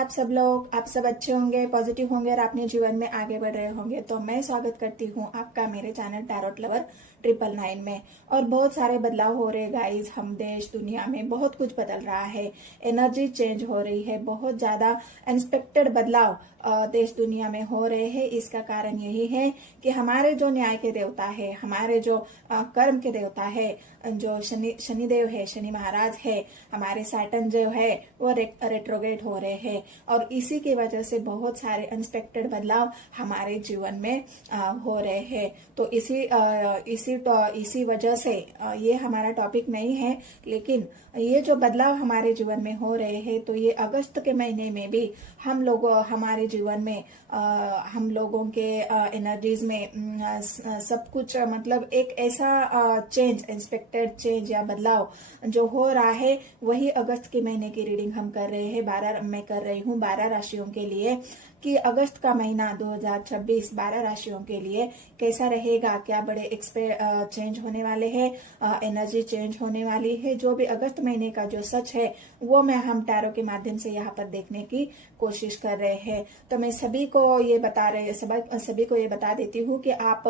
आप सब लोग, आप सब अच्छे होंगे, पॉजिटिव होंगे और अपने जीवन में आगे बढ़ रहे होंगे। तो मैं स्वागत करती हूँ आपका मेरे चैनल टैरोट लवर 999 में। और बहुत सारे बदलाव हो रहे गाइस, हम देश दुनिया में बहुत कुछ बदल रहा है, एनर्जी चेंज हो रही है, बहुत ज्यादा अनएक्सपेक्टेड बदलाव देश दुनिया में हो रहे हैं। इसका कारण यही है कि हमारे जो न्याय के देवता है, हमारे जो कर्म के देवता है, जो शनिदेव है, शनि महाराज है, हमारे सैटर्न जो है वो रेट्रोग्रेड हो रहे हैं। और इसी की वजह से बहुत सारे अनएक्सपेक्टेड बदलाव हमारे जीवन में हो रहे हैं। तो इसी वजह से ये हमारा टॉपिक नहीं है, लेकिन ये जो बदलाव हमारे जीवन में हो रहे हैं, तो ये अगस्त के महीने में भी हम लोग हमारे जीवन में हम लोगों के एनर्जीज में सब कुछ मतलब एक ऐसा चेंज, एक्सपेक्टेड चेंज या बदलाव जो हो रहा है, वही अगस्त के महीने की रीडिंग हम कर रहे हैं। मैं कर रही हूँ 12 राशियों के लिए कि अगस्त का महीना 2026 12 राशियों के लिए कैसा रहेगा, क्या बड़े चेंज होने वाले हैं, एनर्जी चेंज होने वाली है। जो भी अगस्त महीने का जो सच है वो मैं हम टैरो के माध्यम से यहाँ पर देखने की कोशिश कर रहे हैं। तो मैं सभी को ये बता देती हूँ कि आप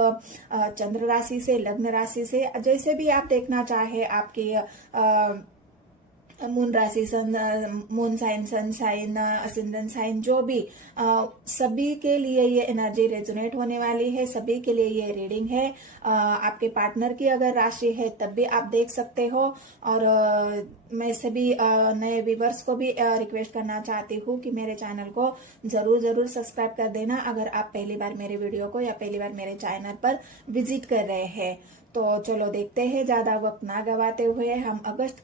चंद्र राशि से, लग्न राशि से, जैसे भी आप देखना चाहे, आपकी मून राशि, moon sign, sun sign, ascendant sign, जो भी सभी के लिए ये एनर्जी रेजोनेट होने वाली है, सभी के लिए ये रीडिंग है। आपके पार्टनर की अगर राशि है तब भी आप देख सकते हो। और मैं सभी नए व्यूवर्स को भी रिक्वेस्ट करना चाहती हूँ कि मेरे चैनल को जरूर सब्सक्राइब कर देना अगर आप पहली बार मेरे वीडियो को या पहली बार मेरे चैनल पर विजिट कर रहे हैं। तो चलो देखते हैं, ज्यादा वक्त ना गवाते हुए हम अगस्त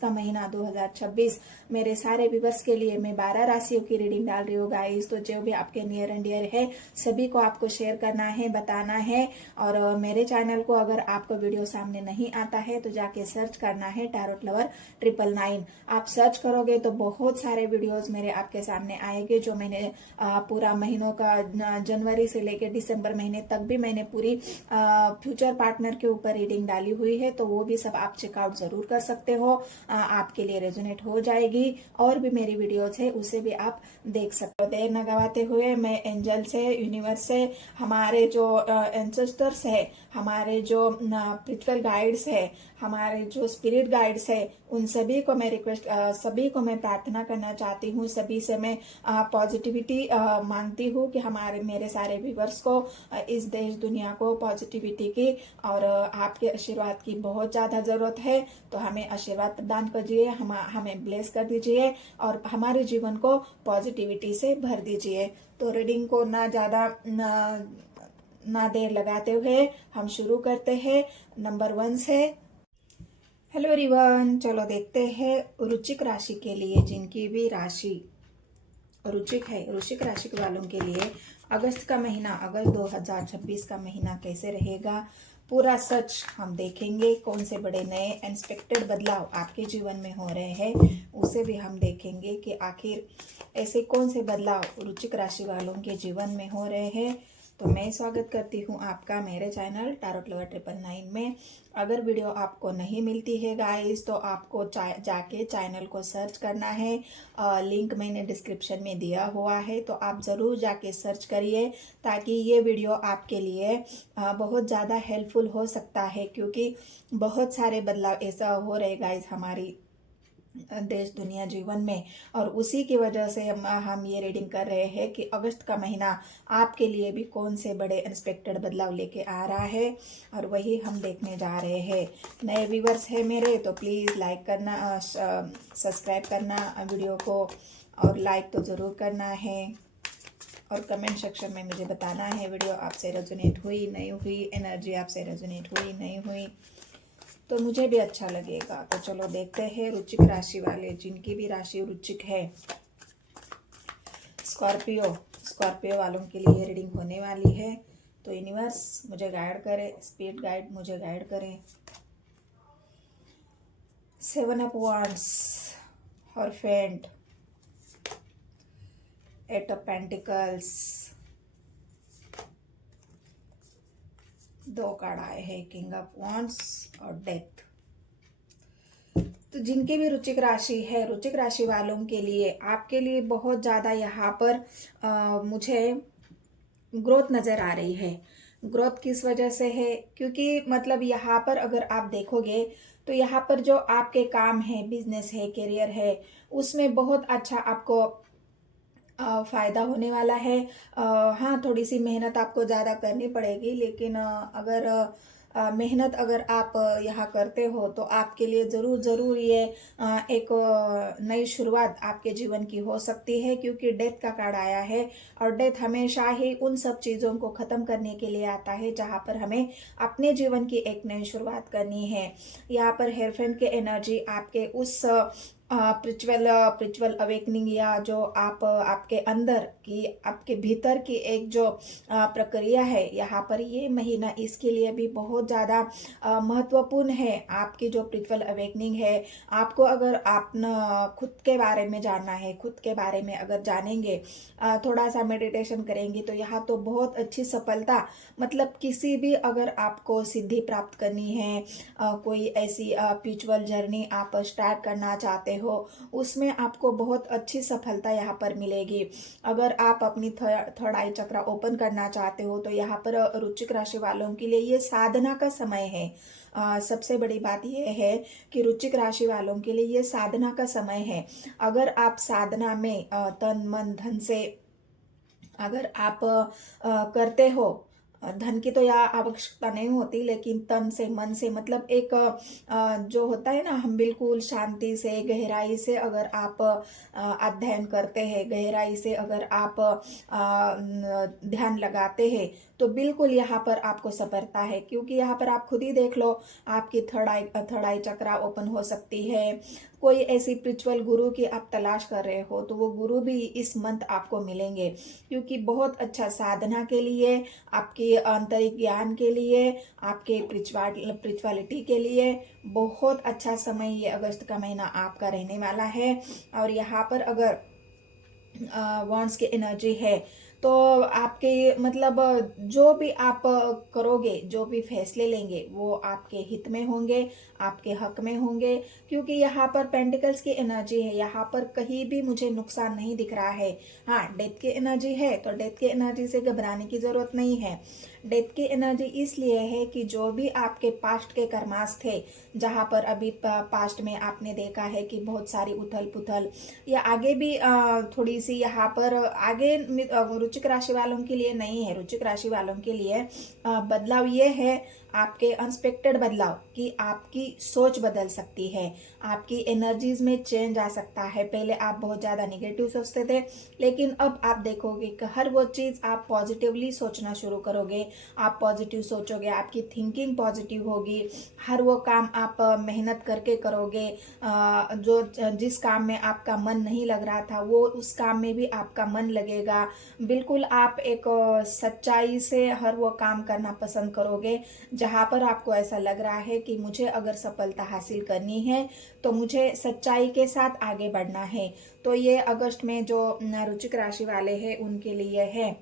का महीना 2026 मेरे सारे व्यूवर्स के लिए मैं 12 राशियों की रीडिंग डाल रही हूँ गाइस। तो जो भी आपके नियर एंड डियर है सभी को आपको शेयर करना है, बताना है। और मेरे चैनल को अगर आपको वीडियो सामने नहीं आता है तो जाके सर्च करना है टैरोट लवर 999। आप सर्च करोगे तो बहुत सारे वीडियोस मेरे आपके सामने आएंगे, जो मैंने पूरा महीनों का जनवरी से लेकर दिसंबर महीने तक भी मैंने पूरी फ्यूचर पार्टनर के ऊपर रीडिंग डाली हुई है। तो वो भी सब आप चेकआउट जरूर कर सकते हो, आपके लिए रेजोनेट हो जाएगी। और भी मेरी वीडियोस है उसे भी आप देख सकते हो। देर न गवाते हुए मैं एंजल से, यूनिवर्स से, हमारे जो एंसेस्टर्स है, हमारे जो स्पिरिचुअल गाइड्स है, हमारे जो स्पिरिट गाइड्स है, उन सभी को मैं सभी को मैं प्रार्थना करना चाहती हूँ। सभी से मैं पॉजिटिविटी मांगती हूँ कि मेरे सारे व्यूवर्स को, इस देश दुनिया को पॉजिटिविटी की और आपके आशीर्वाद की बहुत ज्यादा जरूरत है। तो हमें आशीर्वाद प्रदान कीजिए, हमें ब्लेस कर दीजिए और हमारे जीवन को पॉजिटिविटी से भर दीजिए। तो रीडिंग को ना देर लगाते हुए हम शुरू करते हैं। नंबर 1 से हेलो एवरीवन, चलो देखते हैं वृश्चिक राशि के लिए, जिनकी भी राशि वृश्चिक है, वृश्चिक राशि वालों के लिए अगस्त का महीना, अगस्त 2026 का महीना कैसे रहेगा, पूरा सच हम देखेंगे। कौन से बड़े नए अनएक्सपेक्टेड बदलाव आपके जीवन में हो रहे हैं उसे भी हम देखेंगे कि आखिर ऐसे कौन से बदलाव वृश्चिक राशि वालों के जीवन में हो रहे हैं। तो मैं स्वागत करती हूँ आपका मेरे चैनल टैरोट लवर 999 में। अगर वीडियो आपको नहीं मिलती है गाइस तो आपको जाके चैनल को सर्च करना है। लिंक मैंने डिस्क्रिप्शन में दिया हुआ है, तो आप ज़रूर जाके सर्च करिए ताकि ये वीडियो आपके लिए बहुत ज़्यादा हेल्पफुल हो सकता है, क्योंकि बहुत सारे बदलाव ऐसा हो रहे गाइस हमारी देश दुनिया जीवन में। और उसी की वजह से हम ये रीडिंग कर रहे हैं कि अगस्त का महीना आपके लिए भी कौन से बड़े अनएक्सपेक्टेड बदलाव लेके आ रहा है, और वही हम देखने जा रहे हैं। नए व्यूवर्स है मेरे तो प्लीज़ लाइक करना, सब्सक्राइब करना वीडियो को, और लाइक तो ज़रूर करना है। और कमेंट सेक्शन में मुझे बताना है वीडियो आपसे रेजोनेट हुई नहीं हुई, एनर्जी आपसे रेजोनेट हुई नहीं हुई, तो मुझे भी अच्छा लगेगा। तो चलो देखते हैं वृश्चिक राशि वाले, जिनकी भी राशि वृश्चिक है। स्कॉर्पियो वालों के लिए रीडिंग होने वाली है। तो यूनिवर्स मुझे गाइड करे, स्पिरिट गाइड मुझे गाइड करें। 7 of wands, hierophant, 8 of pentacles, 2 card आए हैं, किंग ऑफ वांड्स और डेथ। तो जिनकी भी रुचिक राशि है, रुचिक राशि वालों के लिए आपके लिए बहुत ज़्यादा यहाँ पर मुझे ग्रोथ नज़र आ रही है। ग्रोथ किस वजह से है? क्योंकि मतलब यहाँ पर अगर आप देखोगे तो यहाँ पर जो आपके काम है, बिजनेस है, करियर है, उसमें बहुत अच्छा आपको फ़ायदा होने वाला है। हाँ, थोड़ी-सी मेहनत आपको ज़्यादा करनी पड़ेगी, लेकिन अगर मेहनत अगर आप यहाँ करते हो तो आपके लिए ज़रूर ज़रूर ये एक नई शुरुआत आपके जीवन की हो सकती है, क्योंकि डेथ का कार्ड आया है और डेथ हमेशा ही उन सब चीज़ों को ख़त्म करने के लिए आता है जहाँ पर हमें अपने जीवन की एक नई शुरुआत करनी है। यहाँ पर हेयरफेंट के एनर्जी आपके उस स्पिरिचुअल अवेकनिंग या जो आप आपके अंदर की, आपके भीतर की एक जो प्रक्रिया है, यहाँ पर ये महीना इसके लिए भी बहुत ज़्यादा महत्वपूर्ण है। आपकी जो स्पिरिचुअल अवेकनिंग है, आपको अगर आप खुद के बारे में जानना है, खुद के बारे में अगर जानेंगे, थोड़ा सा मेडिटेशन करेंगे तो यहाँ तो बहुत अच्छी सफलता, मतलब किसी भी अगर आपको सिद्धि प्राप्त करनी है, कोई ऐसी स्पिरिचुअल जर्नी आप स्टार्ट करना चाहते हो, उसमें आपको बहुत अच्छी सफलता यहाँ पर मिलेगी। अगर आप अपनी थर्ड आई चक्र ओपन करना चाहते हो तो यहाँ पर रुचिक राशि वालों के लिए ये साधना का समय है। सबसे बड़ी बात यह है कि रुचिक राशि वालों के लिए ये साधना का समय है। अगर आप साधना में तन मन धन से अगर आप करते हो, धन की तो यहाँ आवश्यकता नहीं होती, लेकिन तन से मन से, मतलब एक जो होता है ना, हम बिल्कुल शांति से गहराई से अगर आप अध्ययन करते हैं, गहराई से अगर आप ध्यान लगाते हैं, तो बिल्कुल यहाँ पर आपको सफलता है। क्योंकि यहाँ पर आप खुद ही देख लो, आपकी थर्ड आई चक्रा ओपन हो सकती है। कोई ऐसी स्पिरिचुअल गुरु की आप तलाश कर रहे हो तो वो गुरु भी इस मंथ आपको मिलेंगे, क्योंकि बहुत अच्छा साधना के लिए, आपके आंतरिक ज्ञान के लिए, आपके स्पिरिचुअलिटी के लिए बहुत अच्छा समय ये अगस्त का महीना आपका रहने वाला है। और यहाँ पर अगर वॉन्ड्स की एनर्जी है तो आपके मतलब जो भी आप करोगे, जो भी फैसले लेंगे, वो आपके हित में होंगे, आपके हक में होंगे। क्योंकि यहाँ पर पेंटिकल्स की एनर्जी है, यहाँ पर कहीं भी मुझे नुकसान नहीं दिख रहा है। हाँ, डेथ की एनर्जी है तो डेथ की एनर्जी से घबराने की ज़रूरत नहीं है। डेथ की एनर्जी इसलिए है कि जो भी आपके पास्ट के कर्मास थे, जहाँ पर अभी पास्ट में आपने देखा है कि बहुत सारी उथल पुथल, या आगे भी थोड़ी सी यहाँ पर आगे रुचिक राशि वालों के लिए नहीं है। रुचिक राशि वालों के लिए बदलाव ये है, आपके अनएक्सपेक्टेड बदलाव, कि आपकी सोच बदल सकती है, आपकी एनर्जीज में चेंज आ सकता है। पहले आप बहुत ज़्यादा निगेटिव सोचते थे, लेकिन अब आप देखोगे कि हर वो चीज़ आप पॉजिटिवली सोचना शुरू करोगे। आप पॉजिटिव सोचोगे, आपकी थिंकिंग पॉजिटिव होगी। हर वो काम आप मेहनत करके करोगे। जो जिस काम में आपका मन नहीं लग रहा था, वो उस काम में भी आपका मन लगेगा। बिल्कुल आप एक सच्चाई से हर वो काम करना पसंद करोगे, जहाँ पर आपको ऐसा लग रहा है कि मुझे अगर सफलता हासिल करनी है तो मुझे सच्चाई के साथ आगे बढ़ना है। तो ये अगस्त में जो रुचिक राशि वाले हैं उनके लिए है।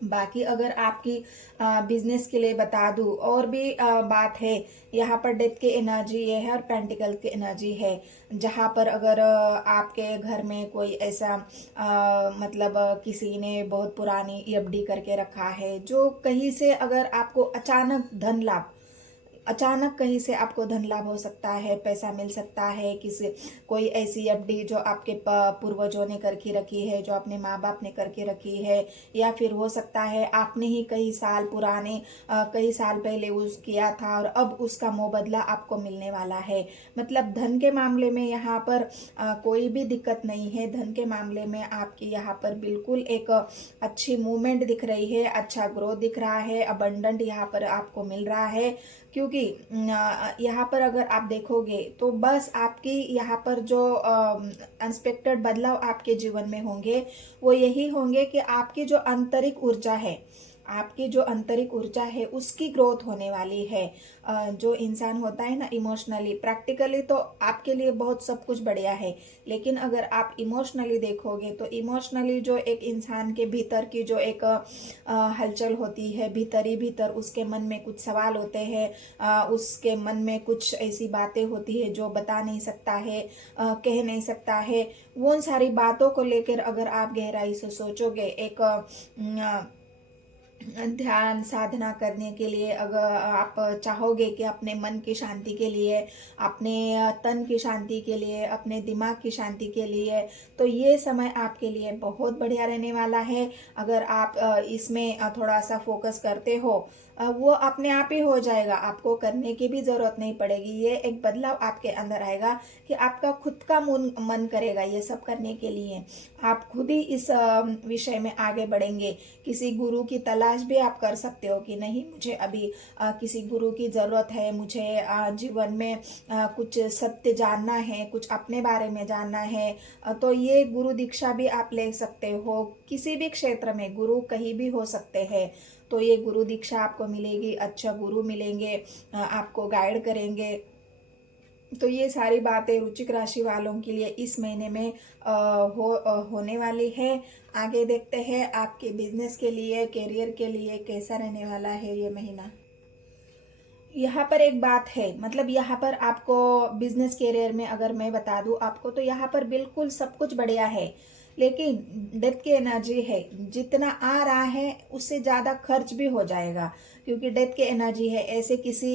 बाकी अगर आपकी बिजनेस के लिए बता दूं, और भी बात है, यहाँ पर डेथ की एनर्जी ये है और पेंटिकल की एनर्जी है। जहाँ पर अगर आपके घर में कोई ऐसा मतलब किसी ने बहुत पुरानी एफडी करके रखा है, जो कहीं से अगर आपको अचानक धन लाभ, अचानक कहीं से आपको धन लाभ हो सकता है, पैसा मिल सकता है। किसी कोई ऐसी एफडी जो आपके पूर्वजों ने करके रखी है, जो अपने माँ बाप ने करके रखी है, या फिर हो सकता है आपने ही कई साल पुराने कई साल पहले उस किया था और अब उसका मुबदला आपको मिलने वाला है। मतलब धन के मामले में यहाँ पर कोई भी दिक्कत नहीं है। धन के मामले में आपकी यहाँ पर बिल्कुल एक अच्छी मूवमेंट दिख रही है, अच्छा ग्रोथ दिख रहा है, अबंडेंट यहाँ पर आपको मिल रहा है। क्योंकि यहाँ पर अगर आप देखोगे तो बस आपकी यहाँ पर जो अनएक्सपेक्टेड बदलाव आपके जीवन में होंगे, वो यही होंगे कि आपकी जो आंतरिक ऊर्जा है, आपकी जो आंतरिक ऊर्जा है उसकी ग्रोथ होने वाली है। जो इंसान होता है ना इमोशनली, प्रैक्टिकली तो आपके लिए बहुत सब कुछ बढ़िया है, लेकिन अगर आप इमोशनली देखोगे तो इमोशनली जो एक इंसान के भीतर की जो एक हलचल होती है, भीतर ही भीतर उसके मन में कुछ सवाल होते हैं, उसके मन में कुछ ऐसी बातें होती है जो बता नहीं सकता है, कह नहीं सकता है। वो उन सारी बातों को लेकर अगर आप गहराई से सोचोगे, एक ध्यान साधना करने के लिए अगर आप चाहोगे कि अपने मन की शांति के लिए, अपने तन की शांति के लिए, अपने दिमाग की शांति के लिए, तो ये समय आपके लिए बहुत बढ़िया रहने वाला है। अगर आप इसमें थोड़ा सा फोकस करते हो, वो अपने आप ही हो जाएगा, आपको करने की भी ज़रूरत नहीं पड़ेगी। ये एक बदलाव आपके अंदर आएगा कि आपका खुद का मन करेगा ये सब करने के लिए। आप खुद ही इस विषय में आगे बढ़ेंगे। किसी गुरु की तलाश भी आप कर सकते हो कि नहीं, मुझे अभी किसी गुरु की ज़रूरत है, मुझे जीवन में कुछ सत्य जानना है, कुछ अपने बारे में जानना है, तो ये गुरु दीक्षा भी आप ले सकते हो। किसी भी क्षेत्र में गुरु कहीं भी हो सकते हैं, तो ये गुरु दीक्षा आपको मिलेगी, अच्छा गुरु मिलेंगे, आपको गाइड करेंगे। तो ये सारी बातें वृश्चिक राशि वालों के लिए इस महीने में होने वाली है। आगे देखते हैं आपके बिजनेस के लिए, करियर के लिए कैसा रहने वाला है ये महीना। यहाँ पर एक बात है, मतलब यहाँ पर आपको बिजनेस करियर में अगर मैं बता दूँ आपको, तो यहाँ पर बिल्कुल सब कुछ बढ़िया है, लेकिन डेथ की एनर्जी है। जितना आ रहा है उससे ज़्यादा खर्च भी हो जाएगा, क्योंकि डेथ की एनर्जी है। ऐसे किसी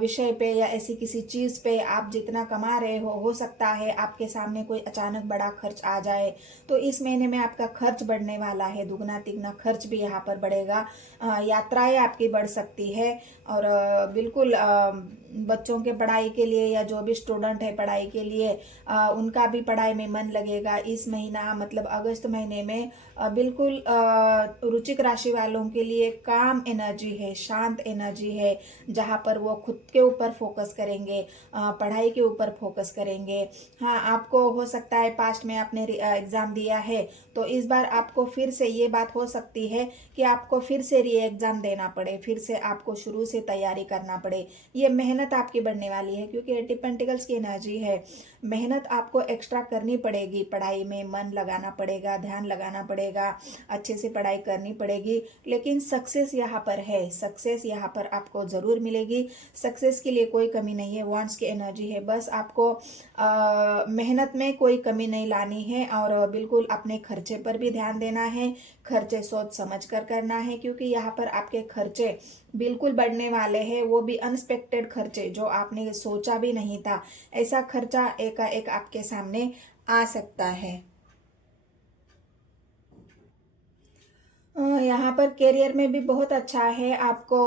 विषय पे या ऐसी किसी चीज़ पे आप जितना कमा रहे हो सकता है आपके सामने कोई अचानक बड़ा खर्च आ जाए, तो इस महीने में आपका खर्च बढ़ने वाला है, दुगना तिगना खर्च भी यहाँ पर बढ़ेगा। यात्राएं आपकी बढ़ सकती है, और बिल्कुल बच्चों के पढ़ाई के लिए या जो भी स्टूडेंट है पढ़ाई के लिए, उनका भी पढ़ाई में मन लगेगा इस महीना, मतलब अगस्त महीने में। बिल्कुल वृश्चिक राशि वालों के लिए काम एनर्जी है, शांत एनर्जी है, जहाँ पर वो खुद के ऊपर फोकस करेंगे, पढ़ाई के ऊपर फोकस करेंगे। हाँ, आपको हो सकता है पास्ट में आपने एग्ज़ाम दिया है, तो इस बार आपको फिर से ये बात हो सकती है कि आपको फिर से री एग्ज़ाम देना पड़े, फिर से आपको शुरू से तैयारी करना पड़े। ये मेहनत आपकी बढ़ने वाली है, क्योंकि 80 पेंटिकल्स की एनर्जी है। मेहनत आपको एक्स्ट्रा करनी पड़ेगी, पढ़ाई में मन लगाना पड़ेगा, ध्यान लगाना पड़ेगा, अच्छे से पढ़ाई करनी पड़ेगी, लेकिन सक्सेस यहाँ पर है, सक्सेस यहाँ पर आपको ज़रूर मिलेगी। सक्सेस के लिए कोई कमी नहीं है, वांट्स की एनर्जी है। बस आपको मेहनत में कोई कमी नहीं लानी है, और बिल्कुल अपने खर्चे पर भी ध्यान देना है। खर्चे सोच समझ कर करना है, क्योंकि यहाँ पर आपके खर्चे बिल्कुल बढ़ने वाले हैं, वो भी अनएक्सपेक्टेड खर्चे जो आपने सोचा भी नहीं था। ऐसा खर्चा एकाएक आपके सामने आ सकता है। यहाँ पर करियर में भी बहुत अच्छा है आपको,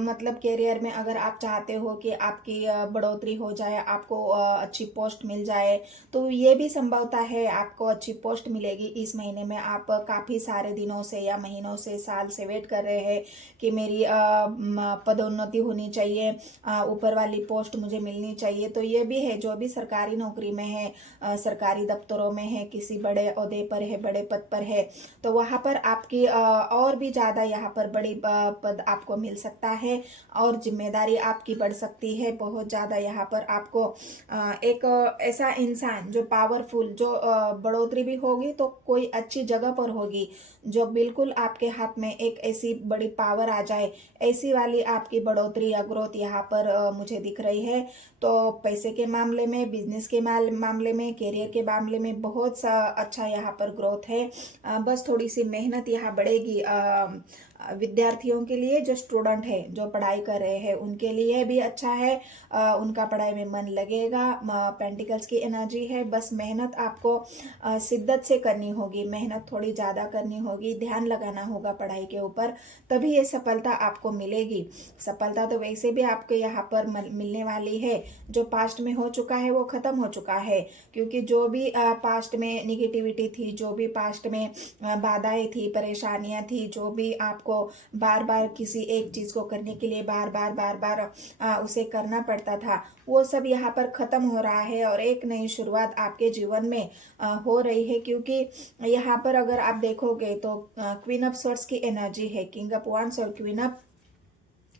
मतलब करियर में अगर आप चाहते हो कि आपकी बढ़ोतरी हो जाए, आपको अच्छी पोस्ट मिल जाए, तो ये भी संभवता है आपको अच्छी पोस्ट मिलेगी इस महीने में। आप काफ़ी सारे दिनों से या महीनों से, साल से वेट कर रहे हैं कि मेरी पदोन्नति होनी चाहिए, ऊपर वाली पोस्ट मुझे मिलनी चाहिए, तो ये भी है। जो भी सरकारी नौकरी में है, सरकारी दफ्तरों में है, किसी बड़े ओहदे पर है, बड़े पद पर है, तो वहाँ पर आपकी और भी ज़्यादा यहाँ पर बड़ी पद आपको मिल सकता है, और जिम्मेदारी आपकी बढ़ सकती है बहुत ज़्यादा। यहाँ पर आपको एक ऐसा इंसान जो पावरफुल, जो बढ़ोतरी भी होगी तो कोई अच्छी जगह पर होगी, जो बिल्कुल आपके हाथ में एक ऐसी बड़ी पावर आ जाए, ऐसी वाली आपकी बढ़ोतरी या ग्रोथ यहाँ पर मुझे दिख रही है। तो पैसे के मामले में, बिजनेस के मामले में, करियर के मामले में बहुत सा अच्छा यहाँ पर ग्रोथ है। बस थोड़ी सी मेहनत यहाँ बढ़ेगी। विद्यार्थियों के लिए, जो स्टूडेंट है, जो पढ़ाई कर रहे हैं, उनके लिए भी अच्छा है, उनका पढ़ाई में मन लगेगा। पेंटिकल्स की एनर्जी है। बस मेहनत आपको शिद्दत से करनी होगी, मेहनत थोड़ी ज़्यादा करनी होगी, ध्यान लगाना होगा पढ़ाई के ऊपर, तभी ये सफलता आपको मिलेगी। सफलता तो वैसे भी आपको यहाँ पर मिलने वाली है। जो पास्ट में हो चुका है वो ख़त्म हो चुका है, क्योंकि जो भी पास्ट में निगेटिविटी थी, जो भी पास्ट में बाधाएं थी, परेशानियां थी, जो भी आपको आपको बार बार किसी एक चीज़ को करने के लिए बार बार उसे करना पड़ता था, वो सब यहाँ पर ख़त्म हो रहा है और एक नई शुरुआत आपके जीवन में हो रही है। क्योंकि यहाँ पर अगर आप देखोगे तो क्वीन ऑफ स्वॉर्ड्स की एनर्जी है, किंग ऑफ वांड्स और क्वीन ऑफ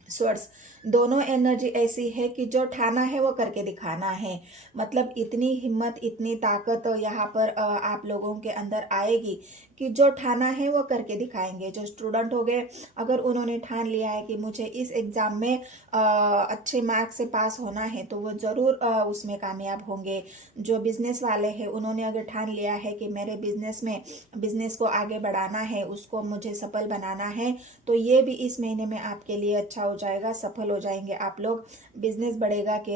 स्वॉर्ड्स दोनों एनर्जी ऐसी है कि जो ठाना है वो करके दिखाना है। मतलब इतनी हिम्मत, इतनी ताकत यहाँ पर आप लोगों के अंदर आएगी कि जो ठाना है वो करके दिखाएंगे। जो स्टूडेंट हो गए, अगर उन्होंने ठान लिया है कि मुझे इस एग्ज़ाम में अच्छे मार्क्स से पास होना है तो वो ज़रूर उसमें कामयाब होंगे। जो बिजनेस वाले हैं, उन्होंने अगर ठान लिया है कि मेरे बिजनेस को आगे बढ़ाना है, उसको मुझे सफल बनाना है, तो ये भी इस महीने में आपके लिए अच्छा हो जाएगा, सफल हो जाएंगे आप लोग। बिजनेस बढ़ेगा, आपका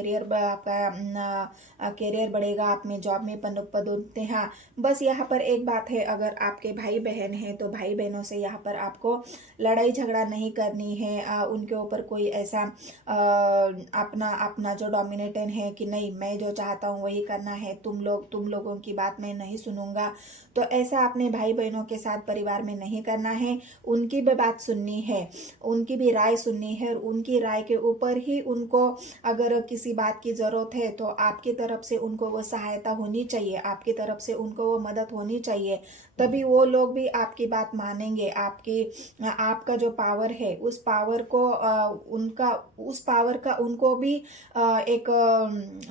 कैरियर बढ़ेगा, आप में जॉब में पदोन्नति। हाँ, बस यहाँ पर एक बात है, अगर आपके भाई बहन हैं तो भाई बहनों से यहाँ पर आपको लड़ाई झगड़ा नहीं करनी है। उनके ऊपर कोई ऐसा अपना जो डोमिनेटन है कि नहीं मैं जो चाहता हूँ वही करना है, तुम लोगों की बात मैं नहीं सुनूंगा, तो ऐसा अपने भाई बहनों के साथ परिवार में नहीं करना है। उनकी भी बात सुननी है, उनकी भी राय सुननी है, और उनकी राय के ऊपर ही उनको अगर किसी बात की ज़रूरत है तो आपकी तरफ से उनको वो सहायता होनी चाहिए, आपकी तरफ से उनको वो मदद होनी चाहिए, तभी वो लोग भी आपकी बात मानेंगे। आपका जो पावर है उस पावर का उनको भी एक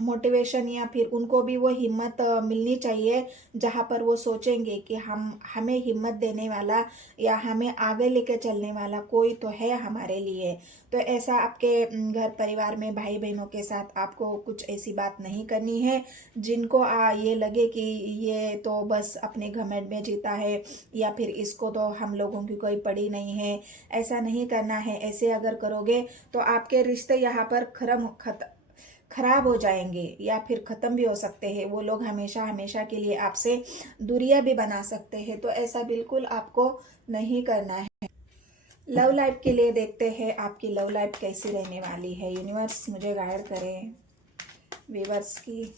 मोटिवेशन या फिर उनको भी वो हिम्मत मिलनी चाहिए, जहाँ पर वो सोचेंगे कि हमें हिम्मत देने वाला या हमें आगे लेके चलने वाला कोई तो है हमारे लिए। तो ऐसा आपके घर परिवार में भाई बहनों के साथ आपको कुछ ऐसी बात नहीं करनी है जिनको ये लगे कि ये तो बस अपने घमंड में जीता है या फिर इसको तो हम लोगों की कोई पड़ी नहीं है। ऐसा नहीं करना है। ऐसे अगर करोगे तो आपके रिश्ते यहाँ पर खराब हो जाएंगे या फिर ख़त्म भी हो सकते हैं। वो लोग हमेशा हमेशा के लिए आपसे दूरियां भी बना सकते हैं। तो ऐसा बिल्कुल आपको नहीं करना है। लव लाइफ के लिए देखते हैं आपकी लव लाइफ कैसी रहने वाली है। यूनिवर्स मुझे गाइड करें व्यूअर्स की,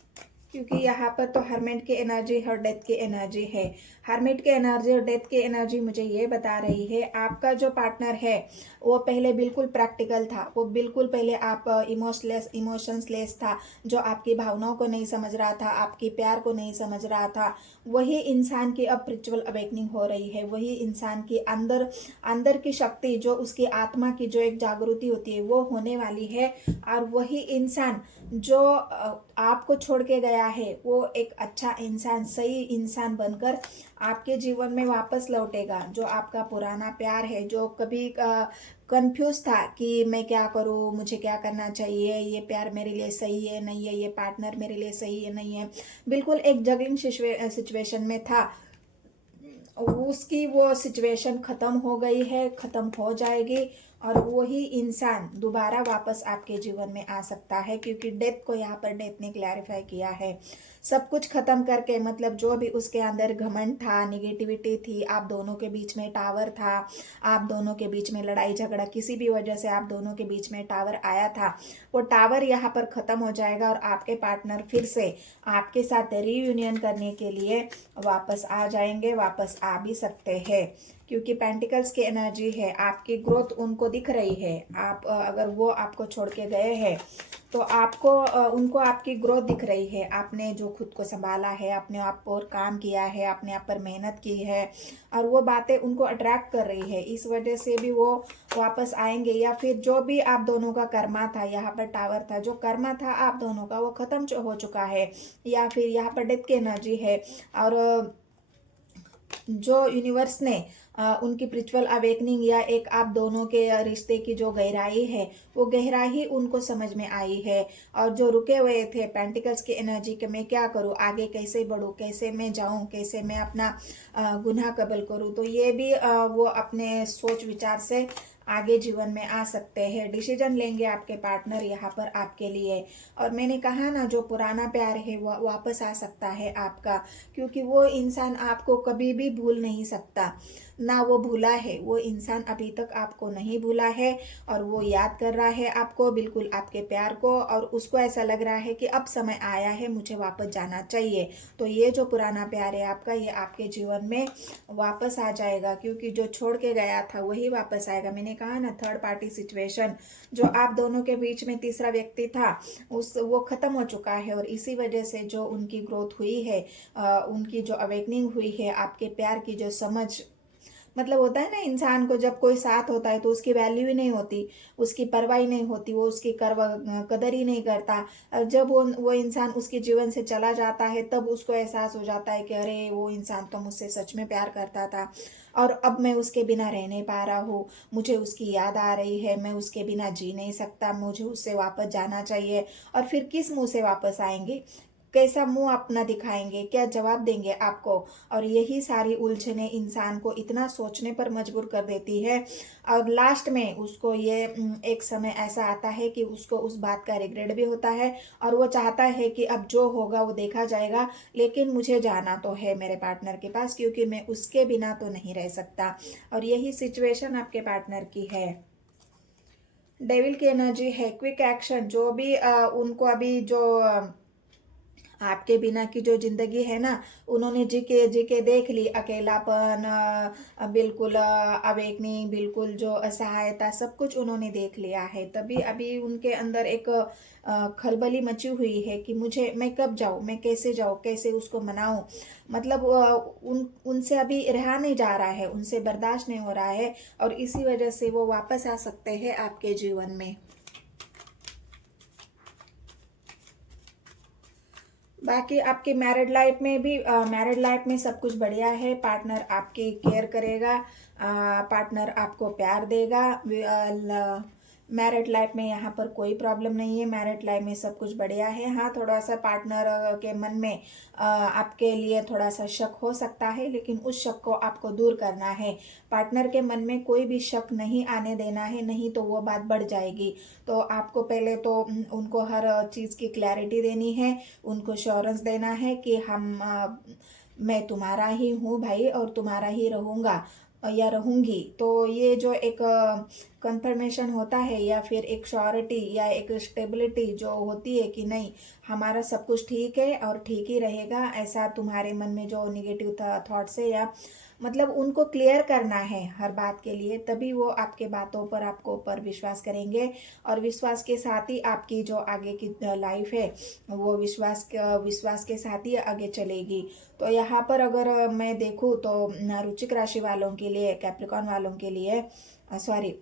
क्योंकि यहाँ पर तो हर्मिट की एनर्जी और डेथ की एनर्जी है। हर्मिट की एनर्जी और डेथ की एनर्जी मुझे ये बता रही है आपका जो पार्टनर है वो पहले बिल्कुल प्रैक्टिकल था, वो बिल्कुल पहले आप इमोशंसलेस था, जो आपकी भावनाओं को नहीं समझ रहा था, आपकी प्यार को नहीं समझ रहा था। वही इंसान की अब स्पिरिचुअल अवेकनिंग हो रही है। वही इंसान की अंदर की शक्ति, जो उसकी आत्मा की जो एक जागृति होती है वो होने वाली है। और वही इंसान जो आपको छोड़ के गया है वो एक अच्छा इंसान, सही इंसान बनकर आपके जीवन में वापस लौटेगा। जो आपका पुराना प्यार है, जो कभी कंफ्यूज था कि मैं क्या करूं, मुझे क्या करना चाहिए, ये प्यार मेरे लिए सही है नहीं है, ये पार्टनर मेरे लिए सही है नहीं है, बिल्कुल एक जगलिंग सिचुएशन में था, उसकी वो सिचुएशन खत्म हो गई है, खत्म हो जाएगी और वही इंसान दोबारा वापस आपके जीवन में आ सकता है। क्योंकि डेथ को यहाँ पर डेथ ने क्लैरिफाई किया है। सब कुछ खत्म करके, मतलब जो भी उसके अंदर घमंड था, निगेटिविटी थी, आप दोनों के बीच में टावर था, आप दोनों के बीच में लड़ाई झगड़ा, किसी भी वजह से आप दोनों के बीच में टावर आया था, वो टावर यहाँ पर खत्म हो जाएगा और आपके पार्टनर फिर से आपके साथ रीयूनियन करने के लिए वापस आ जाएंगे, वापस आ भी सकते हैं। क्योंकि पेंटिकल्स की एनर्जी है, आपकी ग्रोथ उनको दिख रही है। आप अगर वो आपको छोड़ के गए हैं तो उनको आपकी ग्रोथ दिख रही है। आपने जो खुद को संभाला है, अपने आप पर काम किया है, अपने आप पर मेहनत की है और वो बातें उनको अट्रैक्ट कर रही है। इस वजह से भी वो वापस आएंगे। या फिर जो भी आप दोनों का कर्मा था, यहाँ पर टावर था, जो कर्मा था आप दोनों का वो खत्म हो चुका है। या फिर यहाँ पर डेथ की एनर्जी है और जो यूनिवर्स ने उनकी स्पिरिचुअल अवेकनिंग या एक आप दोनों के रिश्ते की जो गहराई है वो गहराई उनको समझ में आई है। और जो रुके हुए थे पेंटिकल्स की एनर्जी के मैं क्या करूं, आगे कैसे बढ़ूं, कैसे मैं जाऊं, कैसे मैं अपना गुनाह कबल करूं, तो ये भी वो अपने सोच विचार से आगे जीवन में आ सकते हैं, डिसीजन लेंगे आपके पार्टनर यहाँ पर आपके लिए। और मैंने कहा ना, जो पुराना प्यार है वो वापस आ सकता है आपका, क्योंकि वो इंसान आपको कभी भी भूल नहीं सकता, ना वो भूला है, वो इंसान अभी तक आपको नहीं भूला है और वो याद कर रहा है आपको, बिल्कुल आपके प्यार को, और उसको ऐसा लग रहा है कि अब समय आया है, मुझे वापस जाना चाहिए। तो ये जो पुराना प्यार है आपका, ये आपके जीवन में वापस आ जाएगा, क्योंकि जो छोड़ के गया था वही वापस आएगा। मैंने कहा ना, थर्ड पार्टी सिचुएशन, जो आप दोनों के बीच में तीसरा व्यक्ति था, वो खत्म हो चुका है, और इसी वजह से जो उनकी ग्रोथ हुई है, उनकी जो अवेकनिंग हुई है, आपके प्यार की जो समझ, मतलब होता है ना, इंसान को जब कोई साथ होता है तो उसकी वैल्यू ही नहीं होती, उसकी परवाह ही नहीं होती, वो उसकी कदर ही नहीं करता। और जब वो इंसान उसके जीवन से चला जाता है, तब उसको एहसास हो जाता है कि अरे, वो इंसान तो मुझसे सच में प्यार करता था, और अब मैं उसके बिना रह नहीं पा रहा हूँ, मुझे उसकी याद आ रही है, मैं उसके बिना जी नहीं सकता, मुझे उससे वापस जाना चाहिए। और फिर किस मुंह से वापस आएंगे, कैसा मुंह अपना दिखाएंगे, क्या जवाब देंगे आपको? और यही सारी उलझने इंसान को इतना सोचने पर मजबूर कर देती है। और लास्ट में उसको ये एक समय ऐसा आता है कि उसको उस बात का रिग्रेट भी होता है, और वो चाहता है कि अब जो होगा वो देखा जाएगा, लेकिन मुझे जाना तो है मेरे पार्टनर के पास, क्योंकि मैं उसके बिना तो नहीं रह सकता। और यही सिचुएशन आपके पार्टनर की है। डेविल की एनर्जी है क्विक एक्शन, जो भी उनको अभी जो आपके बिना की जो जिंदगी है ना, उन्होंने जी के देख ली, अकेलापन, बिल्कुल अवेकनिंग, बिल्कुल जो असहायता, सब कुछ उन्होंने देख लिया है। तभी अभी उनके अंदर एक खलबली मची हुई है कि मैं कब जाऊँ, मैं कैसे जाऊँ, कैसे उसको मनाऊं, मतलब उनसे अभी रहा नहीं जा रहा है, उनसे बर्दाश्त नहीं हो रहा है, और इसी वजह से वो वापस आ सकते हैं आपके जीवन में। बाकी आपकी मैरिड लाइफ में सब कुछ बढ़िया है। पार्टनर आपकी केयर करेगा, पार्टनर आपको प्यार देगा। मैरिड लाइफ में यहाँ पर कोई प्रॉब्लम नहीं है, मैरिड लाइफ में सब कुछ बढ़िया है। हाँ, थोड़ा सा पार्टनर के मन में आपके लिए थोड़ा सा शक हो सकता है, लेकिन उस शक को आपको दूर करना है। पार्टनर के मन में कोई भी शक नहीं आने देना है, नहीं तो वो बात बढ़ जाएगी। तो आपको पहले तो उनको हर चीज़ की क्लैरिटी देनी है, उनको श्योरेंस देना है कि मैं तुम्हारा ही हूँ भाई, और तुम्हारा ही रहूँगा या रहूँगी। तो ये जो एक कंफर्मेशन होता है, या फिर एक श्योरिटी या एक स्टेबिलिटी जो होती है कि नहीं, हमारा सब कुछ ठीक है और ठीक ही रहेगा, ऐसा तुम्हारे मन में जो निगेटिव थॉट्स है, या मतलब उनको क्लियर करना है हर बात के लिए, तभी वो आपके बातों पर, आपको ऊपर विश्वास करेंगे। और विश्वास के साथ ही आपकी जो आगे की लाइफ है, वो विश्वास के साथ ही आगे चलेगी। तो यहाँ पर अगर मैं देखूँ तो रुचिक राशि वालों के लिए, कैप्रिकॉन वालों के लिए, सॉरी,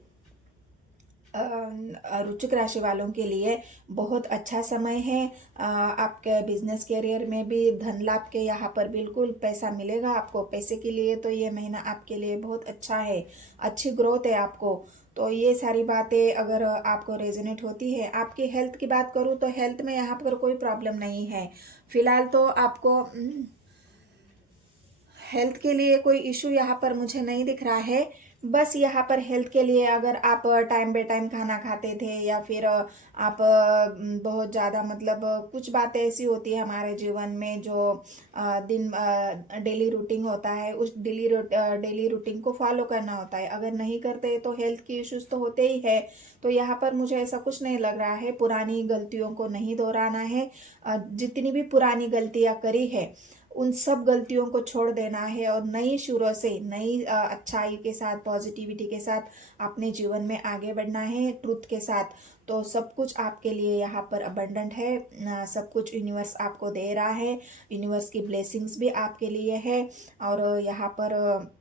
रुचिक राशि वालों के लिए बहुत अच्छा समय है। आपके बिजनेस करियर में भी धन लाभ के यहाँ पर बिल्कुल पैसा मिलेगा आपको। पैसे के लिए तो ये महीना आपके लिए बहुत अच्छा है, अच्छी ग्रोथ है आपको। तो ये सारी बातें अगर आपको रेजोनेट होती है। आपकी हेल्थ की बात करूँ तो हेल्थ में यहाँ पर कोई प्रॉब्लम नहीं है फिलहाल, तो आपको हेल्थ के लिए कोई इशू यहाँ पर मुझे नहीं दिख रहा है। बस यहाँ पर हेल्थ के लिए अगर आप टाइम बाय टाइम खाना खाते थे, या फिर आप बहुत ज़्यादा, मतलब कुछ बातें ऐसी होती है हमारे जीवन में जो दिन डेली रूटीन होता है, उस डेली रूटीन को फॉलो करना होता है। अगर नहीं करते तो हेल्थ की इश्यूज तो होते ही है। तो यहाँ पर मुझे ऐसा कुछ नहीं लग रहा है। पुरानी गलतियों को नहीं दोहराना है। जितनी भी पुरानी गलतियाँ करी है, उन सब गलतियों को छोड़ देना है, और नई शुरू से नई अच्छाई के साथ, पॉजिटिविटी के साथ अपने जीवन में आगे बढ़ना है, ट्रुथ के साथ। तो सब कुछ आपके लिए यहाँ पर अबंडेंट है, सब कुछ यूनिवर्स आपको दे रहा है, यूनिवर्स की ब्लेसिंग्स भी आपके लिए है, और यहाँ पर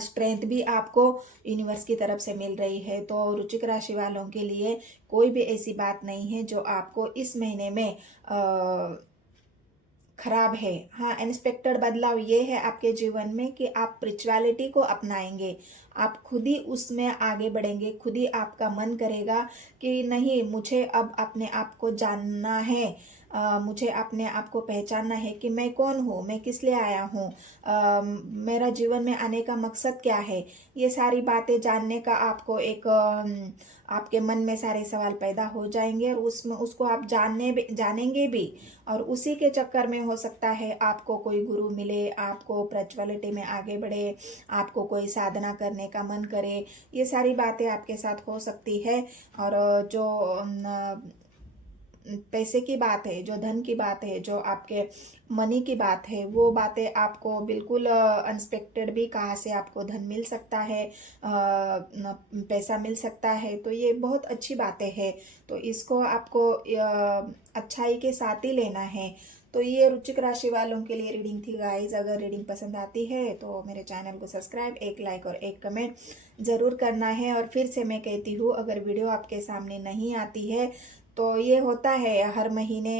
स्ट्रेंथ भी आपको यूनिवर्स की तरफ से मिल रही है। तो रुचिक राशि वालों के लिए कोई भी ऐसी बात नहीं है जो आपको इस महीने में खराब है। हाँ, अनएक्सपेक्टेड बदलाव ये है आपके जीवन में कि आप स्पिरिचुअलिटी को अपनाएंगे, आप खुद ही उसमें आगे बढ़ेंगे, खुद ही आपका मन करेगा कि नहीं, मुझे अब अपने आप को जानना है, मुझे अपने आप को पहचानना है कि मैं कौन हूँ, मैं किस लिए आया हूँ, मेरा जीवन में आने का मकसद क्या है। ये सारी बातें जानने का आपको एक आपके मन में सारे सवाल पैदा हो जाएंगे और उसमें उसको आप जानेंगे भी। और उसी के चक्कर में हो सकता है आपको कोई गुरु मिले, आपको स्पिरिचुअलिटी में आगे बढ़े, आपको कोई साधना करने का मन करे। ये सारी बातें आपके साथ हो सकती है। और जो पैसे की बात है, जो धन की बात है, जो आपके मनी की बात है, वो बातें आपको बिल्कुल अनएक्सपेक्टेड भी कहाँ से आपको धन मिल सकता है, पैसा मिल सकता है। तो ये बहुत अच्छी बातें हैं। तो इसको आपको अच्छाई के साथ ही लेना है। तो ये वृश्चिक राशि वालों के लिए रीडिंग थी गाइस। अगर रीडिंग पसंद आती है तो मेरे चैनल को सब्सक्राइब, एक लाइक और एक कमेंट ज़रूर करना है। और फिर से मैं कहती हूँ, अगर वीडियो आपके सामने नहीं आती है तो ये होता है, हर महीने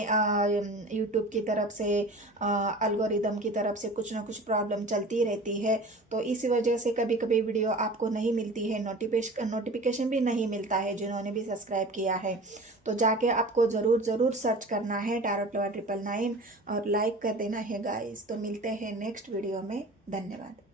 यूट्यूब की तरफ से, अल्गोरिदम की तरफ से कुछ ना कुछ प्रॉब्लम चलती रहती है। तो इस वजह से कभी कभी वीडियो आपको नहीं मिलती है, नोटिफिकेशन भी नहीं मिलता है जिन्होंने भी सब्सक्राइब किया है। तो जाके आपको ज़रूर सर्च करना है टैरोट लवर 999 और लाइक कर देना है गाइस। तो मिलते हैं नेक्स्ट वीडियो में। धन्यवाद।